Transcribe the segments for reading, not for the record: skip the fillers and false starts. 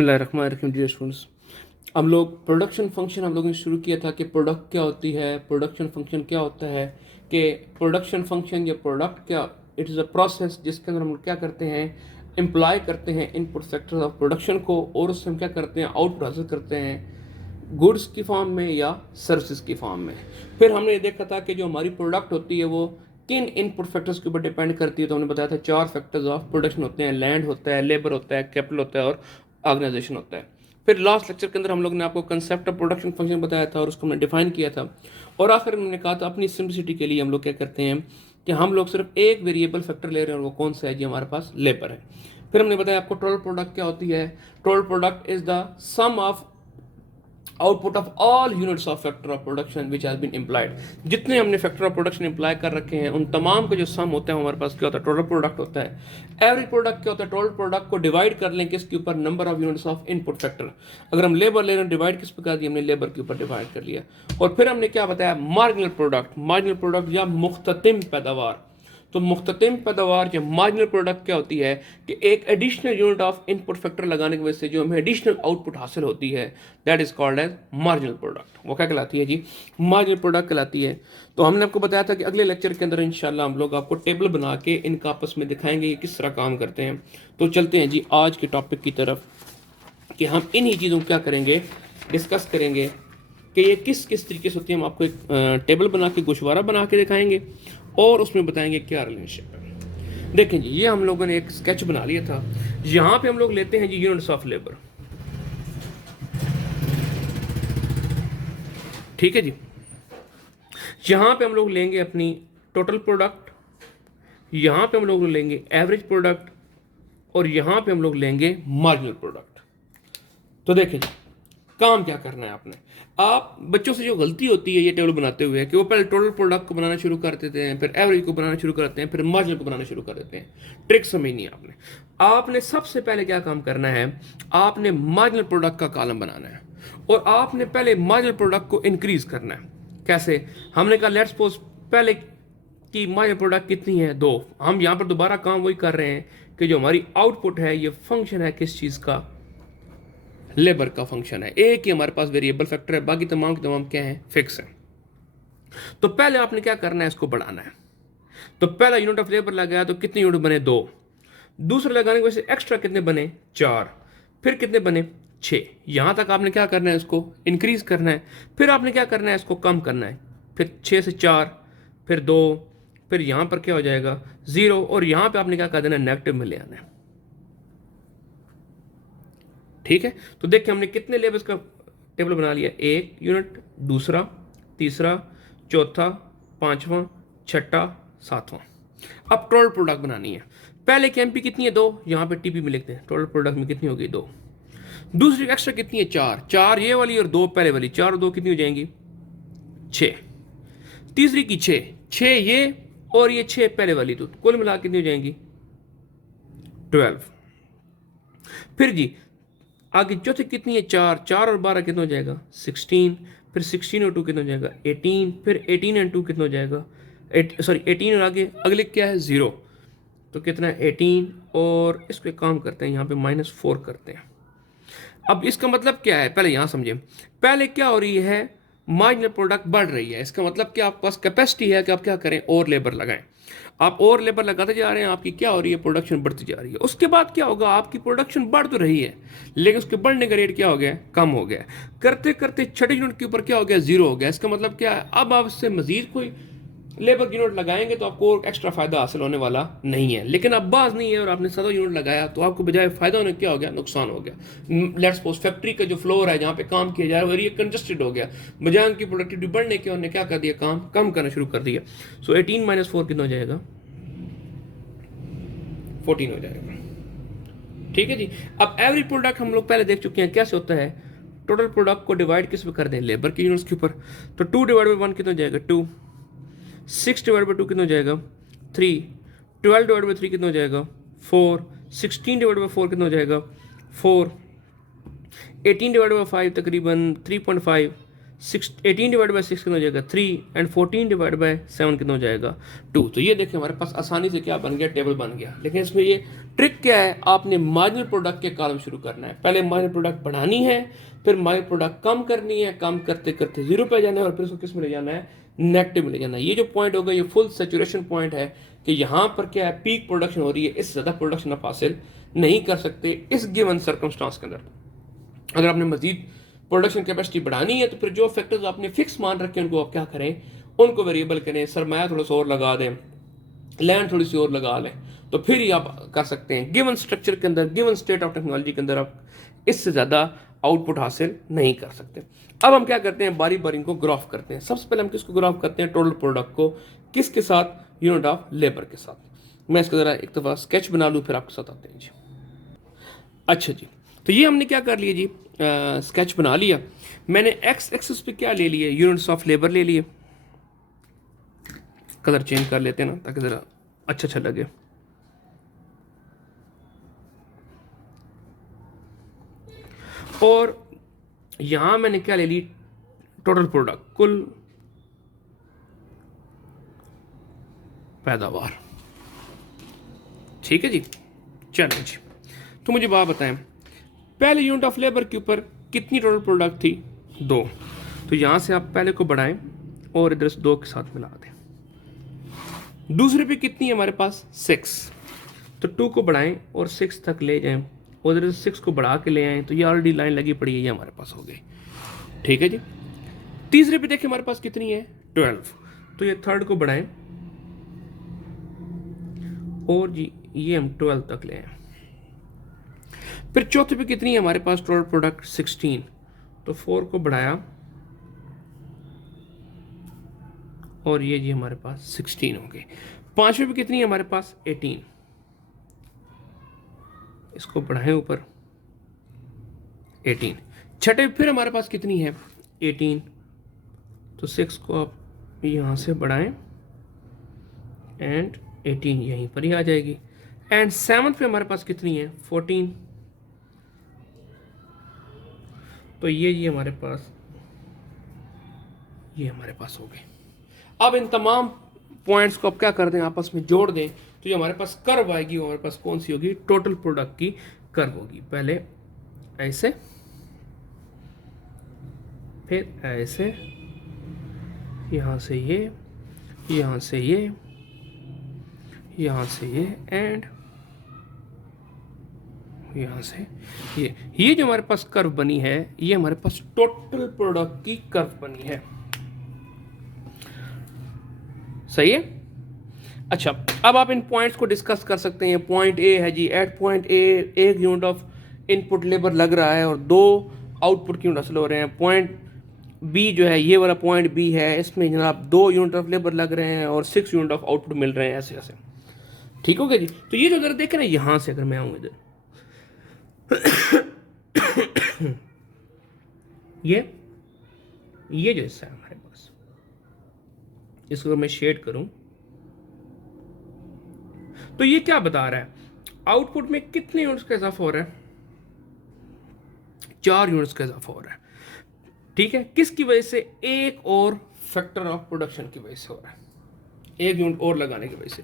बिस्मिल्लाहिर्रहमानिर्रहीम। Dear students, हम लोग प्रोडक्शन फंक्शन हम लोगों ने शुरू किया था कि प्रोडक्ट क्या होती है, प्रोडक्शन फंक्शन क्या होता है, कि प्रोडक्शन फंक्शन या प्रोडक्ट क्या, इट इज़ अ प्रोसेस जिसके अंदर हम लोग क्या करते हैं, एम्प्लॉय करते हैं इनपुट फैक्टर्स ऑफ प्रोडक्शन को, और उससे हम क्या करते हैं, आउटपुट हासिल करते हैं गुड्स की फॉर्म में या सर्विसेज की फॉर्म में। फिर हमने ये देखा था कि जो हमारी प्रोडक्ट होती है वो किन इनपुट फैक्टर्स के ऊपर डिपेंड करती है। तो हमने बताया था 4 फैक्टर्स ऑफ प्रोडक्शन होते हैं, लैंड होता है, लेबर होता है, कैपिटल होता है और ऑर्गेनाइजेशन होता है। फिर लास्ट लेक्चर के अंदर हम लोग ने आपको कंसेप्ट ऑफ प्रोडक्शन फंक्शन बताया था और उसको हमने डिफाइन किया था। और आखिर में हमने कहा था अपनी सिंप्लिसिटी के लिए हम लोग क्या करते हैं कि हम लोग सिर्फ एक वेरिएबल फैक्टर ले रहे हैं और वो कौन सा है जी, हमारे पास लेबर है। फिर हमने बताया आपको टोटल प्रोडक्ट क्या होती है। Total product is the sum of output of all units of factor of production which has been implied. जितने हमने फैक्टर ऑफ प्रोडक्शन इम्प्लाई कर रखे हैं उन तमाम का जो सम होता है हमारे पास क्या होता है, टोटल प्रोडक्ट होता है। एवरी प्रोडक्ट क्या होता है, टोटल प्रोडक्ट को डिवाइड कर लें किसके ऊपर, number of units of input factor. अगर हम लेबर ले रहे हैं डिवाइड किस पर कर दिया, हमने लेबर के ऊपर डिवाइड कर लिया। और फिर हमने क्या बताया, मार्जिनल प्रोडक्ट, मार्जिनल प्रोडक्ट या मुख्ततिम पैदावार। तो मुख्ततिम पैदावार या मार्जिनल प्रोडक्ट क्या होती है कि एक additional unit of input factor लगाने की वजह से जो हमें एडिशनल आउटपुट हासिल होती है, that is called as marginal product. वो क्या कहलाती है जी, मार्जिनल प्रोडक्ट कहलाती है। तो हमने आपको बताया था कि अगले लेक्चर के अंदर इंशाल्लाह हम लोग आपको टेबल बना के इनका आपस में दिखाएंगे ये किस तरह काम करते हैं। तो चलते हैं जी आज के टॉपिक की तरफ कि हम इन्हीं चीज़ों को क्या करेंगे, डिस्कस करेंगे कि ये किस किस तरीके से होती है। हम आपको एक टेबल बना के, गोशवारा बना के दिखाएंगे और उसमें बताएंगे क्या रिलेशनशिप है। देखें जी, ये हम लोगों ने एक स्केच बना लिया था। यहाँ पे हम लोग लेते हैं जी यूनिट्स ऑफ लेबर, ठीक है जी। यहाँ पे हम लोग लेंगे अपनी टोटल प्रोडक्ट, यहाँ पे हम लोग लेंगे एवरेज प्रोडक्ट और यहाँ पे हम लोग लेंगे मार्जिनल प्रोडक्ट। तो देखें जी, काम क्या करना है आपने। आप बच्चों से जो गलती होती है ये टेबल बनाते हुए कि वो पहले टोटल प्रोडक्ट को बनाना शुरू कर देते हैं, फिर एवरेज को बनाना शुरू करते हैं, फिर मार्जिनल को बनाना शुरू कर देते हैं। ट्रिक समझनी है आपने। आपने सबसे पहले क्या काम करना है, आपने मार्जिनल प्रोडक्ट का कॉलम बनाना है और आपने पहले मार्जिनल प्रोडक्ट को इंक्रीज करना है। कैसे, हमने कहा लेट्स सपोज पहले की मार्जिनल प्रोडक्ट कितनी है, 2। हम यहाँ पर दोबारा काम वही कर रहे हैं कि जो हमारी आउटपुट है ये फंक्शन है किस चीज़ का, लेबर का फंक्शन है। एक ही हमारे पास वेरिएबल फैक्टर है, बाकी तमाम के तमाम क्या है, फिक्स है। तो पहले आपने क्या करना है, इसको बढ़ाना है। तो पहला यूनिट ऑफ लेबर लगाया तो कितने यूनिट बने, 2। दूसरे लगाने की वजह से एक्स्ट्रा कितने बने, 4। फिर कितने बने, 6। यहां तक आपने क्या करना है, इसको इंक्रीज करना है। फिर आपने क्या करना है, इसको कम करना है। फिर 6 से 4, फिर 2, फिर यहां पर क्या हो जाएगा 0, और यहां पे आपने क्या कर देना, नेगेटिव में ले आना है। ठीक है, तो देखिए हमने कितने लेबर्स का टेबल बना लिया, 1 यूनिट, दूसरा, तीसरा, चौथा, पांचवा, छठा, सातवां। अब टोटल प्रोडक्ट बनानी है। पहले की एमपी कितनी है, 2। यहां पे टीपी में लिखते हैं, टोटल प्रोडक्ट में कितनी हो गई, 2। दूसरी एक्स्ट्रा कितनी है, 4। 4 ये वाली और 2 पहले वाली, 4 और 2 कितनी हो जाएंगी, 6। तीसरी की 6, 6 ये और ये 6 पहले वाली, तो कुल मिला कितनी हो जाएंगी, 12। फिर जी आगे चौथे कितनी है, 4। 4 और 12 कितना हो जाएगा, 16। फिर 16 और 2 कितना हो जाएगा, 18। फिर 18 एंड 2 कितना हो जाएगा, 18 और आगे अगले क्या है, 0। तो कितना है, 18। और इस पे काम करते हैं, यहाँ पे -4 करते हैं। अब इसका मतलब क्या है, पहले यहाँ समझे। पहले क्या हो रही है, मार्जिनल प्रोडक्ट बढ़ रही है। इसका मतलब कि आपके पास कैपेसिटी है कि आप क्या करें, और लेबर लगाएं। आप और लेबर लगाते जा रहे हैं, आपकी क्या हो रही है, प्रोडक्शन बढ़ती जा रही है। उसके बाद क्या होगा, आपकी प्रोडक्शन बढ़ तो रही है लेकिन उसके बढ़ने का रेट क्या हो गया, कम हो गया। करते करते छठे यूनिट के ऊपर क्या हो गया, 0 हो गया। इसका मतलब क्या है, अब आप इससे मजीद कोई लेबर यूनिट लगाएंगे तो आपको एक्स्ट्रा फायदा हासिल होने वाला नहीं है। लेकिन अब बाज नहीं है और आपने 7 यूनिट लगाया तो आपको बजाय फायदा होने क्या हो गया, नुकसान हो गया। लेट्स सपोज फैक्ट्री का जो फ्लोर है जहाँ पे काम किया जा रहा है ये कंजस्टेड हो गया, बजाय उनकी प्रोडक्टिविटी बढ़ने के उन्होंने क्या कर दिया, काम कम करना शुरू कर दिया। सो 18 - 4 कितना हो जाएगा, 14 हो जाएगा। ठीक है जी। अब एवरी प्रोडक्ट हम लोग पहले देख चुके हैं कैसे होता है। टोटल प्रोडक्ट को डिवाइड किस पे कर दें, लेबर के यूनिट्स के ऊपर। तो 2 / 1 कितना हो जाएगा, 2। 6 / 2 कितना हो जाएगा, 3। 12 / 3 कितना हो जाएगा, 4। 16 / 4 कितना हो जाएगा, 4। 18 / 5 तकरीबन 3.5। 18 डिवाइड बाई 6 कितना हो जाएगा 3, एंड 14 डिवाइड बाई 7 कितना हो जाएगा 2। तो ये देखिए हमारे पास आसानी से क्या बन गया, टेबल बन गया। लेकिन इसमें ये ट्रिक क्या है, आपने मार्जिनल प्रोडक्ट के कॉलम शुरू करना है। पहले मार्जिनल प्रोडक्ट बढ़ानी है, फिर मार्जिनल प्रोडक्ट कम करनी है, कम करते करते 0 पे जाना है, और फिर उसको किस में ले जाना है, नेगेटिव में ले जाना है। ये जो पॉइंट होगा ये फुल सेचुरेशन पॉइंट है कि यहाँ पर क्या है, पीक प्रोडक्शन हो रही है, इससे ज़्यादा प्रोडक्शन आप हासिल नहीं कर सकते इस गिवन सर्कमस्टांस के अंदर। अगर आपने मजीद प्रोडक्शन कैपेसिटी बढ़ानी है तो फिर जो फैक्टर्स आपने फिक्स मान रखे हैं उनको आप क्या करें, उनको वेरिएबल करें, सरमाया थोड़ा सा और लगा दें, लैंड थोड़ी सी और लगा लें, तो फिर ही आप कर सकते हैं। गिवन स्ट्रक्चर के अंदर, गिवन स्टेट ऑफ टेक्नोलॉजी के अंदर आप इससे ज़्यादा आउटपुट हासिल नहीं कर सकते। अब हम क्या करते हैं, बारी बारी इनको ग्राफ करते हैं। सबसे पहले हम किसको ग्राफ करते हैं, टोटल प्रोडक्ट को, किसके साथ, यूनिट ऑफ लेबर के साथ। मैं इसका ज़रा एक दफ़ा स्केच बना लूँ फिर आपके साथ आते हैं जी। अच्छा जी, तो ये हमने क्या कर लिया जी, स्केच बना लिया। मैंने एक्स एक्सिस पे क्या ले लिया, यूनिट्स ऑफ लेबर ले लिए। कलर चेंज कर लेते हैं ना ताकि ज़रा अच्छा लगे। और यहां मैंने क्या ले ली, टोटल प्रोडक्ट, कुल पैदावार। ठीक है जी, चलो जी। तो मुझे बात बताएं, पहले यूनिट ऑफ लेबर के ऊपर कितनी टोटल प्रोडक्ट थी, 2। तो यहां से आप पहले को बढ़ाएं और इधर से 2 के साथ मिला दें। दूसरे पे कितनी है हमारे पास, 6। तो 2 को बढ़ाएं और 6 तक ले जाएं, और इधर से 6 को बढ़ा के ले आएं, तो ये ऑलरेडी लाइन लगी पड़ी है, ये हमारे पास हो गई। ठीक है जी। तीसरे पे देखिए हमारे पास कितनी है, 12। तो ये थर्ड को बढ़ाएं और जी ये हम 12 तक ले आए। फिर चौथे पे कितनी है हमारे पास टोटल प्रोडक्ट, 16। तो 4 को बढ़ाया और ये जी हमारे पास 16 हो गए। पांचवे पे कितनी है हमारे पास, 18। इसको बढ़ाएं ऊपर, 18। छठे फिर हमारे पास कितनी है, 18। तो 6 को आप यहां से बढ़ाएं एंड 18 यहीं पर ही आ जाएगी। एंड 7 पे हमारे पास कितनी है, 14। तो ये हमारे पास, ये हमारे पास हो गए। अब इन तमाम पॉइंट्स को आप क्या कर दें, आपस में जोड़ दें, तो ये हमारे पास कर्व आएगी। हमारे पास कौन सी होगी, टोटल प्रोडक्ट की कर्व होगी। पहले ऐसे, फिर ऐसे, यहां से ये, यहां से ये, यहां से ये, एंड यहां से ये जो हमारे पास कर्व बनी है, ये हमारे पास टोटल प्रोडक्ट की कर्व बनी है। सही है। अच्छा, अब आप इन पॉइंट्स को डिस्कस कर सकते हैं। पॉइंट ए है जी, at point A 1 unit of input labour लग रहा है और 2 आउटपुट की यूनिट हासिल हो रहे हैं। पॉइंट बी जो है, ये वाला पॉइंट बी है, इसमें जनाब 2 यूनिट ऑफ लेबर लग रहे हैं और 6 यूनिट ऑफ आउटपुट मिल रहे हैं, ऐसे ऐसे। ठीक हो गया जी। तो ये जो अगर देखें ना, यहां से अगर मैं आऊं इधर ये जो हिस्सा है हमारे पास, इसको अगर मैं शेड करूं तो ये क्या बता रहा है, आउटपुट में कितने यूनिट्स का इजाफा हो रहा है, 4 यूनिट्स का इजाफा हो रहा है। ठीक है, किसकी वजह से, एक और फैक्टर ऑफ प्रोडक्शन की वजह से हो रहा है, 1 यूनिट और लगाने की वजह से।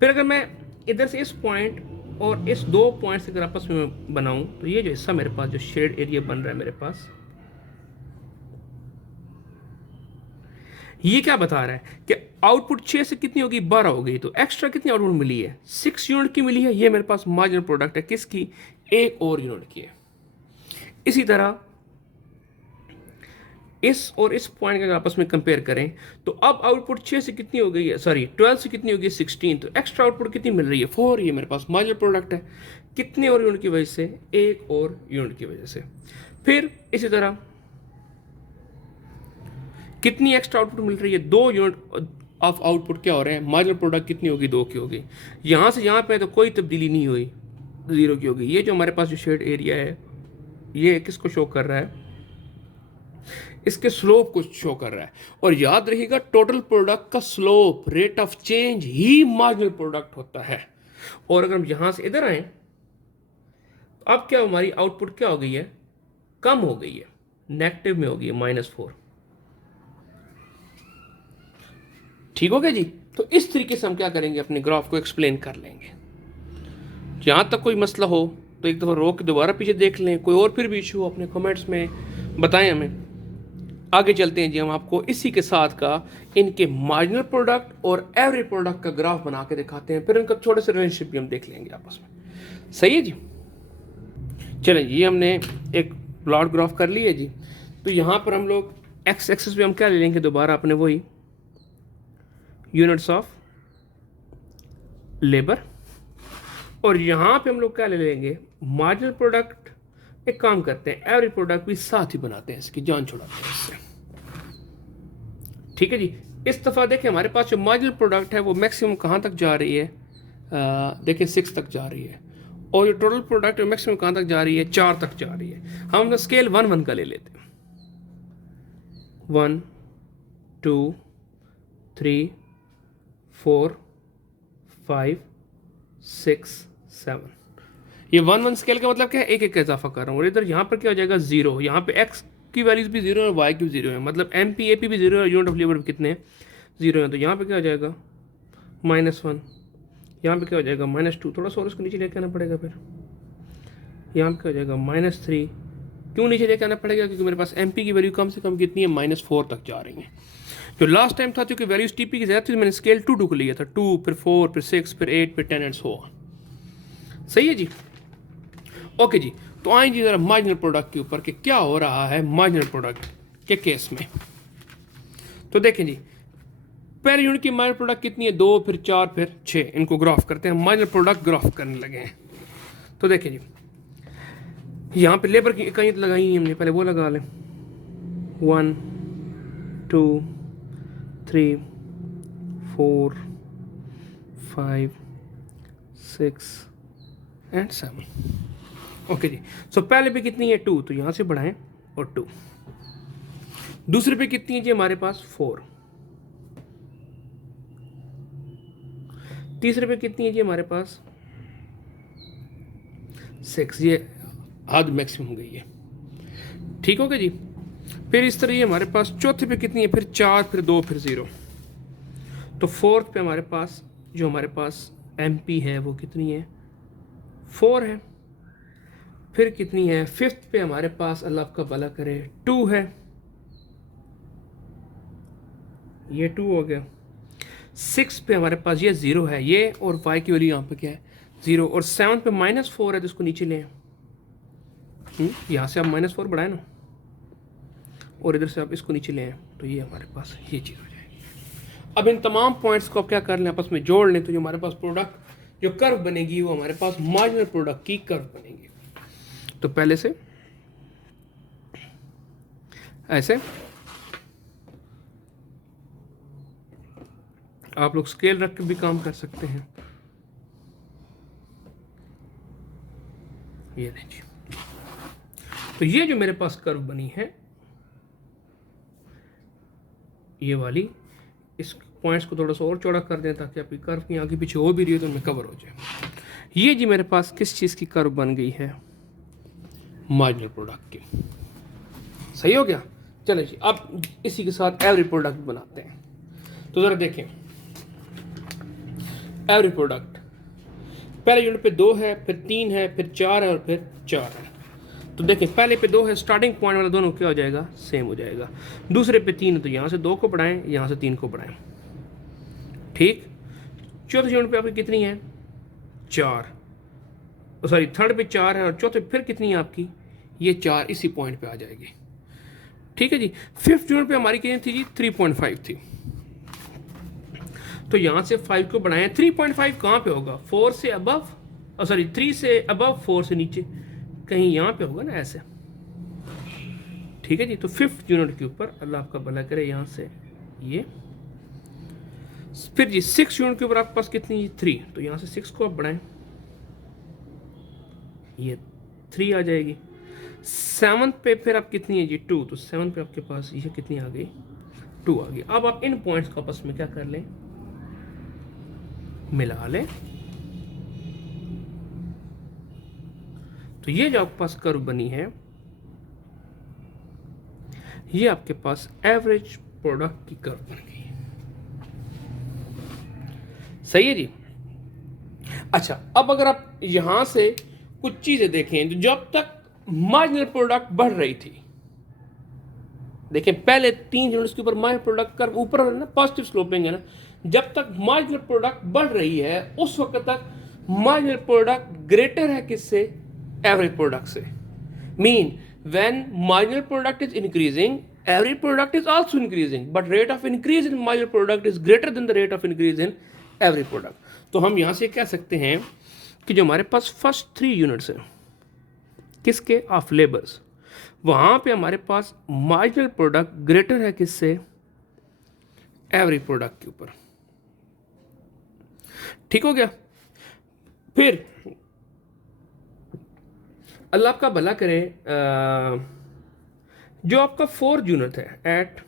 फिर अगर मैं इधर से इस पॉइंट और इस 2 पॉइंट से अगर आपस में बनाऊं, तो ये जो हिस्सा मेरे पास, जो शेड एरिया बन रहा है मेरे पास, ये क्या बता रहा है कि आउटपुट 6 से कितनी होगी, 12 हो गई। तो एक्स्ट्रा कितनी आउटपुट मिली है, 6 यूनिट की मिली है। ये मेरे पास मार्जिनल प्रोडक्ट है, किसकी, 1 और यूनिट की है। इसी तरह इस और इस पॉइंट का आपस में कंपेयर करें, तो अब आउटपुट 6 से कितनी हो गई है, सॉरी 12 से कितनी हो गई, 16। तो एक्स्ट्रा आउटपुट कितनी मिल रही है, 4। ये मेरे पास मार्जिनल प्रोडक्ट है, कितने और यूनिट की वजह से, 1 और यूनिट की वजह से। फिर इसी तरह कितनी एक्स्ट्रा आउटपुट मिल रही है, 2 यूनिट ऑफ आउटपुट क्या हो रहे हैं, मार्जिनल प्रोडक्ट कितनी होगी, 2 की होगी। यहां से यहां पे तो कोई तब्दीली नहीं हुई, 0 की होगी। ये जो हमारे पास जो शेड एरिया है, ये किसको शो कर रहा है, इसके स्लोप को शो कर रहा है। और याद रखिएगा, टोटल प्रोडक्ट का slope, rate of change he marginal product होता है। और अगर हम यहां से इधर आए, तो अब क्या हमारी आउटपुट क्या हो गई है, कम हो गई है, नेगेटिव में हो गई है, -4। ठीक हो गया जी। तो इस तरीके से हम क्या करेंगे, अपने ग्राफ को एक्सप्लेन कर लेंगे। जहाँ तक कोई मसला हो तो एक दफ़ा रोक के दोबारा पीछे देख लें, कोई और फिर भी इशू हो अपने कमेंट्स में बताएं हमें। आगे चलते हैं जी, हम आपको इसी के साथ का इनके मार्जिनल प्रोडक्ट और एवरेज प्रोडक्ट का ग्राफ बना के दिखाते हैं, फिर इनका थोड़े से रिलेशनशिप भी हम देख लेंगे आपस में। सही है जी। चलें जी, हमने एक प्लॉट ग्राफ कर लिया जी। तो यहाँ पर हम लोग एक्स एक्सिस पे हम क्या ले लेंगे, दोबारा अपने वही यूनिट्स ऑफ लेबर, और यहाँ पे हम लोग क्या ले लेंगे, मार्जिनल प्रोडक्ट। एक काम करते हैं, एवरेज प्रोडक्ट भी साथ ही बनाते हैं, इसकी जान छुड़ाते हैं इससे। ठीक है जी। इस दफ़ा देखें हमारे पास जो मार्जिनल प्रोडक्ट है वो मैक्सिमम कहाँ तक जा रही है, देखें 6 तक जा रही है, और जो टोटल प्रोडक्ट है मैक्सिमम कहाँ तक जा रही है, 4 तक जा रही है। हम अपना स्केल 1-1 का ले लेते हैं, 1 2 3 4 5 6 7। ये 1-1 स्केल का मतलब क्या है, एक एक का इजाफा कर रहा हूँ, और इधर यहाँ पर क्या हो जाएगा 0। यहाँ पे एक्स की वैल्यूज भी 0 है और वाई की भी 0 है, मतलब एम पी ए पी भी 0 है और यूनिट ऑफ लेबर कितने हैं, 0 है। तो यहाँ पे क्या हो जाएगा -1, यहाँ पे क्या हो जाएगा -2, थोड़ा सा और इसको नीचे लेके आना पड़ेगा। फिर यहाँ पे क्या हो जाएगा -3। क्यों नीचे लेके आना पड़ेगा, क्योंकि मेरे पास एम पी की वैल्यू कम से कम कितनी है, -4 तक जा रही है। जो लास्ट टाइम था, क्योंकि वैल्यूज टीपी की ज़्यादा थी, मैंने स्केल 2-2 को लिया था, 2 फिर 4 फिर 6 फिर 8 फिर 10 एंड सो ऑन। सही है जी। ओके जी। तो आए जी जरा मार्जिनल प्रोडक्ट के ऊपर कि क्या हो रहा है मार्जिनल प्रोडक्ट के केस में। तो देखें जी, पहले यूनिट की मार्जिनल प्रोडक्ट कितनी है, 2 फिर 4 फिर 6। इनको ग्राफ करते हैं, मार्जिनल प्रोडक्ट ग्राफ करने लगे हैं। तो देखें जी, यहाँ पे लेबर की इकाइयाँ लगाई हमने, पहले वो लगा लें, 1 2 3 4 5 6 एंड 7। ओके जी। सो पहले पे कितनी है 2, तो यहाँ से बढ़ाएं और 2। दूसरे पे कितनी है जी हमारे पास 4। तीसरे पे कितनी है जी हमारे पास 6। ये आध मैक्सिमम हो गई है। ठीक हो गया जी। फिर इस तरह ये हमारे पास चौथे पे कितनी है, फिर 4 फिर 2 फिर 0। तो फोर्थ पे हमारे पास जो हमारे पास एम पी है वो कितनी है, 4 है। फिर कितनी है, फिफ्थ पे हमारे पास अल्लाह का भला करे 2 है, ये 2 हो गया। 6 पे हमारे पास ये 0 है, ये और y की वैल्यू यहाँ पे क्या है 0, और 7 पे -4 है, तो इसको नीचे लें। यहाँ से आप -4 बढ़ाए ना, और इधर से आप इसको नीचे लें, तो ये हमारे पास ये चीज़ हो जाएगी। अब इन तमाम पॉइंट्स को आप क्या कर लें, आपस में जोड़ लें, तो जो हमारे पास प्रोडक्ट जो कर्व बनेगी वो हमारे पास मार्जिनल प्रोडक्ट की कर्व बनेगी। तो पहले से ऐसे आप लोग स्केल रख के भी काम कर सकते हैं। ये देखिए, तो ये जो मेरे पास कर्व बनी है ये वाली, इस पॉइंट्स को थोड़ा सा और चौड़ा कर दें ताकि आपकी कर्व की आगे पीछे हो भी रही हो तो उनमें कवर हो जाए। ये जी मेरे पास किस चीज़ की कर्व बन गई है, मार्जिनल प्रोडक्ट की। सही हो गया। चलो जी, अब इसी के साथ एवरेज प्रोडक्ट बनाते हैं। तो ज़रा देखें, एवरेज प्रोडक्ट पहले यूनिट पे 2 है, फिर 3 है, फिर 4 है और फिर 4 है। तो देखें, पहले पे 2 है, स्टार्टिंग पॉइंट वाला दोनों क्या हो जाएगा, सेम हो जाएगा। दूसरे पे 3 है, तो यहाँ से 2 को बढ़ाएं, यहाँ से 3 को बढ़ाएं। ठीक। चौथे यूनिट पे आपकी कितनी है 4, सॉरी थर्ड पे 4 है, और चौथे फिर कितनी है आपकी, ये 4 इसी पॉइंट पे आ जाएगी। ठीक है जी। फिफ्थ यूनिट पे हमारी कितनी थी जी, 3.5 थी, तो यहाँ से 5 को बढ़ाएं। 3.5 कहाँ पे होगा, 4 से अबव, सॉरी 3 से अबव 4 से नीचे कहीं यहाँ पे होगा ना, ऐसे। ठीक है जी। तो फिफ्थ यूनिट के ऊपर अल्लाह आपका भला करे, यहाँ से ये। फिर जी 6 यूनिट के ऊपर आपके पास कितनी 3, तो यहाँ से 6 को आप बढ़ाएं, ये 3 आ जाएगी। 7 पे फिर आप कितनी है जी 2, तो 7 पे आपके पास ये कितनी आ गई 2 आ गई। अब आप इन पॉइंट्स को आपस में क्या कर लें, मिला लें। तो ये जो आपके पास कर्व बनी है, ये आपके पास एवरेज प्रोडक्ट की कर्व बन गई है। सही है जी। अच्छा, अब अगर आप यहां से कुछ चीजें देखें, तो जब तक मार्जिनल प्रोडक्ट बढ़ रही थी, देखें पहले 3 यूनिट्स के ऊपर मार्जिनल प्रोडक्ट कर्व ऊपर है ना, पॉजिटिव स्लोपिंग है ना, जब तक मार्जिनल प्रोडक्ट बढ़ रही है उस वक्त तक मार्जिनल प्रोडक्ट ग्रेटर है किससे? एवरेज प्रोडक्ट से। Mean when marginal product is increasing, average product is also increasing, but rate of increase in marginal product is greater than the rate of increase in average product. तो हम यहां से कह सकते हैं कि जो हमारे पास फर्स्ट 3 यूनिट्स हैं किसके? ऑफ लेबर्स, वहां पे हमारे पास मार्जिनल प्रोडक्ट ग्रेटर है किससे? एवरेज प्रोडक्ट के ऊपर। ठीक हो गया। फिर अल्लाह आपका भला करे, जो आपका 4th यूनिट है, एट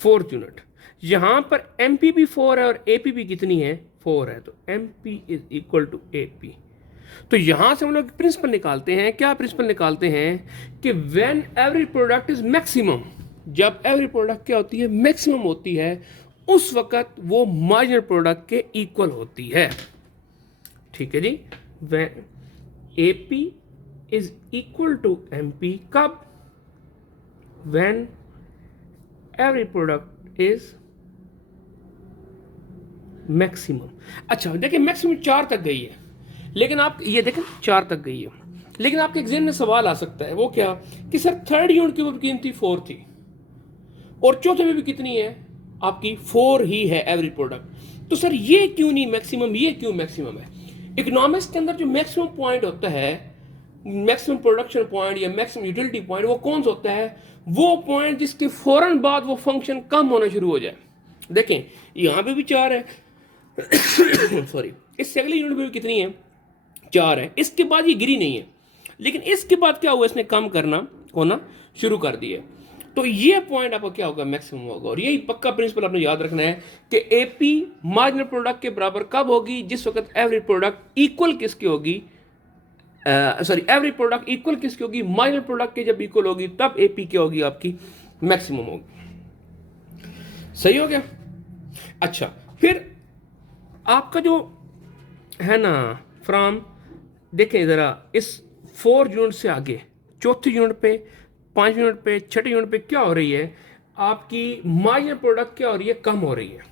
4th यूनिट, यहां पर एमपी भी 4 है और एपी भी कितनी है? 4 है। तो MP is equal to AP. तो यहां से हम लोग प्रिंसिपल निकालते हैं। क्या प्रिंसिपल निकालते हैं कि when average product is maximum, जब एवरेज प्रोडक्ट क्या होती है? मैक्सिमम होती है, उस वक्त वो मार्जिनल प्रोडक्ट के इक्वल होती है। ठीक है जी। When AP is equal to MP, कब? When average product is maximum. अच्छा देखिए, मैक्सिमम 4 तक गई है, लेकिन आप ये देखें 4 तक गई है, लेकिन आपके एग्जाम में सवाल आ सकता है, वो क्या? कि सर 3rd यूनिट की कीमत 4 थी और चौथे में भी कितनी है? आपकी 4 ही है एवरेज प्रोडक्ट। तो सर ये क्यों नहीं मैक्सिमम, ये क्यों मैक्सिमम है? इकोनॉमिक्स के अंदर जो मैक्सिमम पॉइंट होता है, मैक्सिमम प्रोडक्शन पॉइंट या मैक्सिमम यूटिलिटी पॉइंट, वो कौन सा होता है? वो पॉइंट जिसके फौरन बाद वो फंक्शन कम होना शुरू हो जाए। देखें यहां पे भी 4 है सॉरी, इस अगली यूनिट में भी कितनी है? 4 है। इसके बाद ये गिरी नहीं है, लेकिन इसके बाद क्या हुआ? इसने कम करना होना शुरू कर दिया। तो ये पॉइंट आपका क्या होगा? मैक्सिमम होगा। और यही पक्का प्रिंसिपल आपने याद रखना है कि एपी मार्जिनल प्रोडक्ट के बराबर कब होगी? जिस वक्त एवरेज प्रोडक्ट इक्वल किसकी होगी? सॉरी, एवरेज प्रोडक्ट इक्वल किसकी होगी? मार्जिनल प्रोडक्ट के जब इक्वल होगी तब एपी क्या होगी? आपकी मैक्सिमम होगी। सही हो गया। अच्छा, फिर आपका जो है ना फ्रॉम, देखें जरा इस 4 यूनिट से आगे, 4th यूनिट पे, 5 यूनिट पे, 6th यूनिट पे क्या हो रही है? आपकी मार्जिनल प्रोडक्ट क्या हो रही है? कम हो रही है।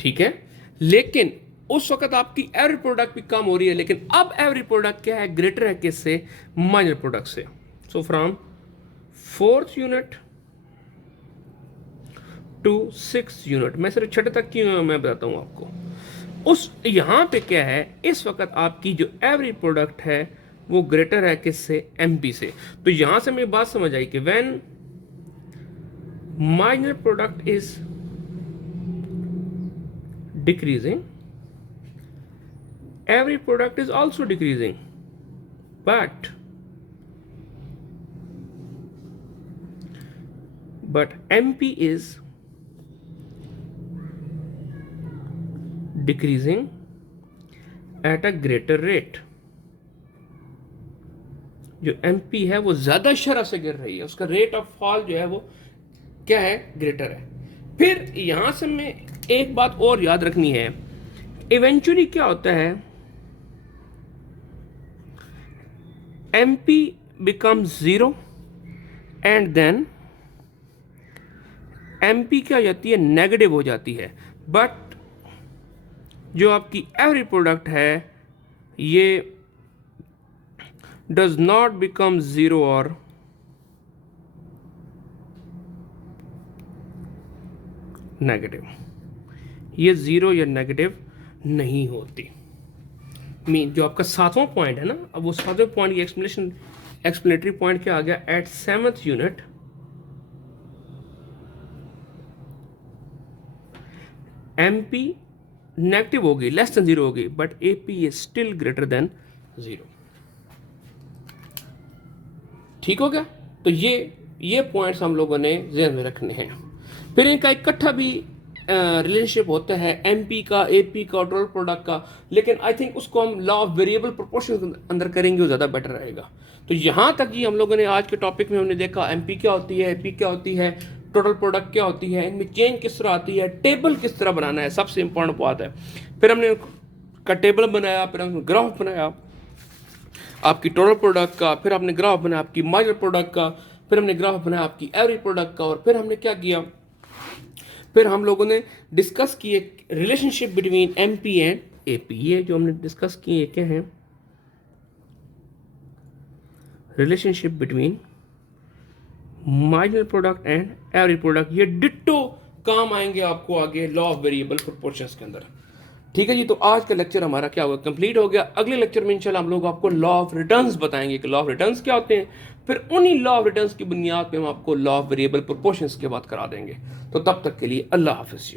ठीक है, लेकिन उस वक्त आपकी एवरेज प्रोडक्ट भी कम हो रही है, लेकिन अब एवरेज प्रोडक्ट क्या है? ग्रेटर है किससे? मार्जिनल प्रोडक्ट से। So from 4th unit to 6th unit, मैं सिर्फ 6th तक की मैं बताता हूं आपको। उस यहां पे क्या है? इस वक्त आपकी जो एवरेज प्रोडक्ट है वो ग्रेटर है किससे? एमपी से। तो यहां से मेरी बात समझ आई कि when marginal product is decreasing, average product is also decreasing, but MP is decreasing at a greater rate। जो MP है वो ज्यादा शरह से गिर रही है, उसका रेट ऑफ फॉल जो है वो क्या है? ग्रेटर है। फिर यहां से हमें एक बात और याद रखनी है, इवेंचुअली क्या होता है? MP becomes 0 and then MP क्या हो जाती है? नेगेटिव हो जाती है। बट जो आपकी एवरेज प्रोडक्ट है ये डज नॉट बिकम 0 और नेगेटिव, ये 0 या नेगेटिव नहीं होती। मीन जो आपका 7वां पॉइंट है ना, अब वो 7वें पॉइंट की एक्सप्लेनेटरी पॉइंट क्या आ गया? At 7th unit MP negative होगी, लेस देन 0 होगी, but AP is still greater than 0। ठीक हो गया। तो ये पॉइंट्स हम लोगों ने ध्यान में रखने हैं। फिर इनका इकट्ठा भी रिलेशनशिप होता है MP का, AP का, टोटल प्रोडक्ट का, लेकिन आई थिंक उसको हम लॉ ऑफ वेरिएबल प्रोपोर्शन के अंदर करेंगे, वो ज़्यादा बेटर रहेगा। तो यहाँ तक जी हम लोगों ने आज के टॉपिक में हमने देखा MP क्या होती है, AP क्या होती है, टोटल प्रोडक्ट क्या होती है, इनमें चेंज किस तरह आती है, टेबल किस तरह बनाना है, सबसे इंपॉर्टेंट बात है। फिर हमने का टेबल बनाया, फिर हमने ग्राफ बनाया आपकी टोटल प्रोडक्ट का, फिर हमने ग्राफ बनाया आपकी मार्जिनल प्रोडक्ट का, फिर हमने ग्राफ बनाया आपकी एवरेज प्रोडक्ट का, और फिर हमने क्या किया, फिर हम लोगों ने डिस्कस किए relationship between MP and AP. ये जो हमने डिस्कस किए क्या हैं, relationship between marginal product and average product. ये डिट्टो काम आएंगे आपको आगे लॉ ऑफ वेरिएबल प्रोपोर्शंस के अंदर। ठीक है जी, तो आज का लेक्चर हमारा क्या होगा, कंप्लीट हो गया। अगले लेक्चर में इंशाल्लाह हम लोग आपको लॉ ऑफ रिटर्न्स बताएंगे कि लॉ ऑफ रिटर्न्स क्या होते हैं, फिर उन्हीं लॉ ऑफ रिटर्न्स की बुनियाद पे हम आपको लॉ ऑफ वेरिएबल प्रोपोर्शंस की बात करा देंगे। तो तब तक के लिए अल्लाह हाफिज़।